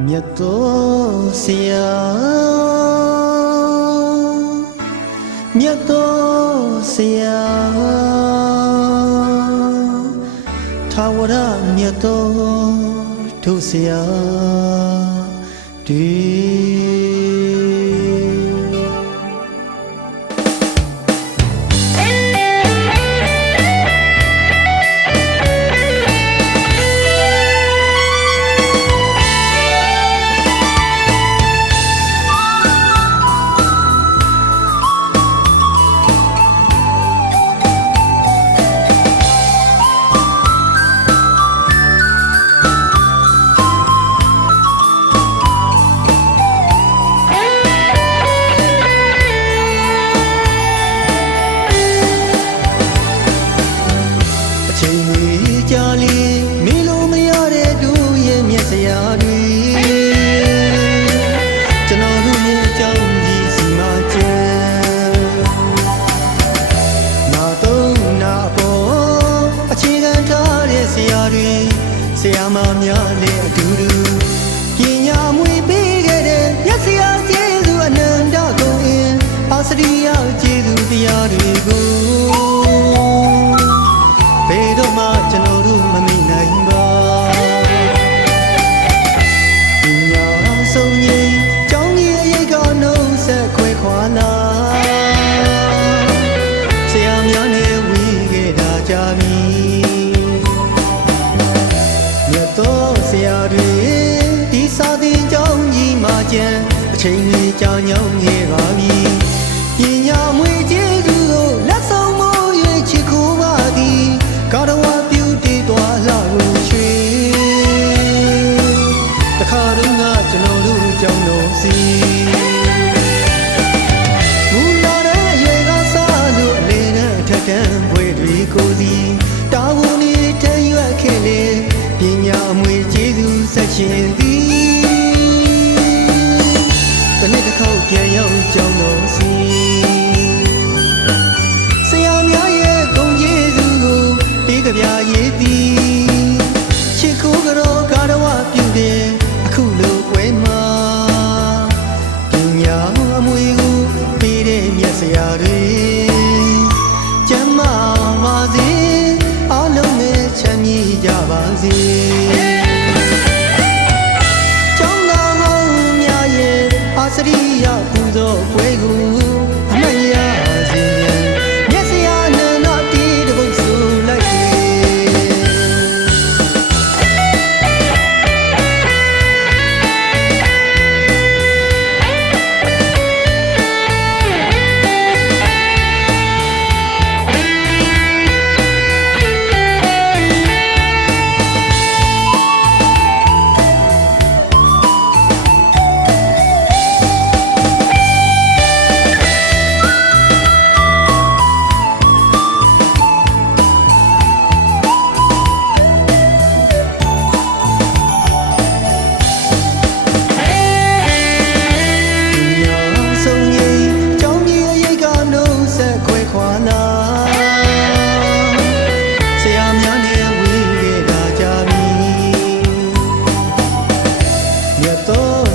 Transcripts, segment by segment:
မြတ်တော်ဆရာမြတ်တော်ဆရာထာဝရမြတ်တော်တို့ဆရာဒီဆရာမများနဲ့အတူတူပညာမွေပေးခဲ့တဲ့မြတ်ဆရာကျေးဇူးအနန္တကုန်အင်းအာစရိယကျေးဇူးတရားတွေကိုဘယ်တော့မှကျွန်တော်တို့မမေ့နိုင်ပါပညာဆုံးရင်ကျောင်းကြီးအရေးကနှုတ်ဆက်ခွဲခွာလာဆရာများနဲ့ဝေးခဲ့တာကြပြီတော်ဆရာတွေဒီစာသင်ကျောင်းကြီးမှာကျန်အချိန်ကြီးကြာညောင်းခဲ့ပါပြီပညာမွေကျေးဇူးကိုလက်ဆောင်မိုး၍ချစ်ခိုးပါသည်ကာရဝပြုတည်သွားလာလို့ရွှေတခါတည်းကကျွန်တော်တို့ကျောင်းတော်စီမူလာတဲ့အရွယ်ကစားလို့အလေနဲ့ထက်တန်းဘွေတွေကိုစီတာဝန်နေထရွက်ခဲ့လေပညာအမွေကျေးဇူးဆက်ရှင်သည်တနေ့တစ်ခေါက်ပြန်ရောက်ကြောင်းတော်စီဆရာများရဲ့ဂုဏ်ကျေးဇူးကိုပေးကြပြရေးသည်ချစ်ကိုကြောကာရဝပြုတဲ့အခုလိုပွဲမှာပညာအမွေကိုပေးတဲ့မြတ်ဆရာတွေကျမ်းမာပါစေအားလုံးနဲ့ချမ်းမြေ့ကြပါစေစရိယပူဇော်ပွဲကိုအမတ်ရစေမြတ်ဆရာနန္ဒတီတပုတ်ဆိုလိုက်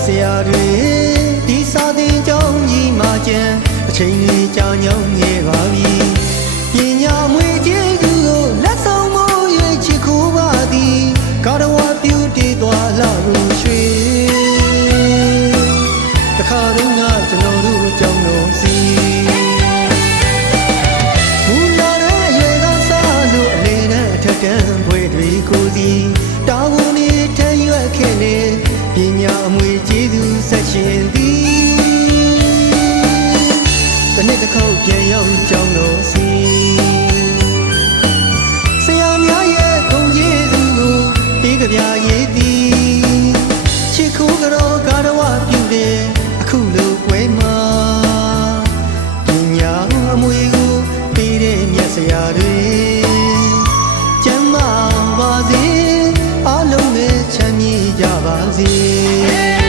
ဆရာတွေဒီစာသင်ကျောင်းကြီးမှာကျန်အချိန်ကြီးကြာညောင်းခဲ့ပါပြီပညာမွေကျေးဇူးကိုလက်ဆောင်မိုး၍ချစ်ခိုးပါသည်ကာရဝပြုတည်သွားလာလို့ရွှေတခါတည်းကကျွန်တော်တို့ကျောင်းတော်စီမူလာတဲ့အရွယ်ကစားလို့အလေနဲ့ထက်တန်းဘွေတွေကိုစီတာဝန်နေထရွက်ခဲ့လေပညာအမွေကျေးဇူးဆက်ရှင်သည်တနေ့တစ်ခေါက်ပြန်ရောက်ကြောင်းတော်စီဆရာများရဲ့ဂုဏ်ကျေးဇူးကိုပေးကြပြရေးသည်ချစ်ခိုးကြောကာရဝပြုတဲ့အခုလိုပွဲမှာပညာအမွေကိုပေးတဲ့မြတ်ဆရာတွေကျမ်းမာပါစေအားလုံးနဲ့ချမ်းမြေ့ကြပါစေ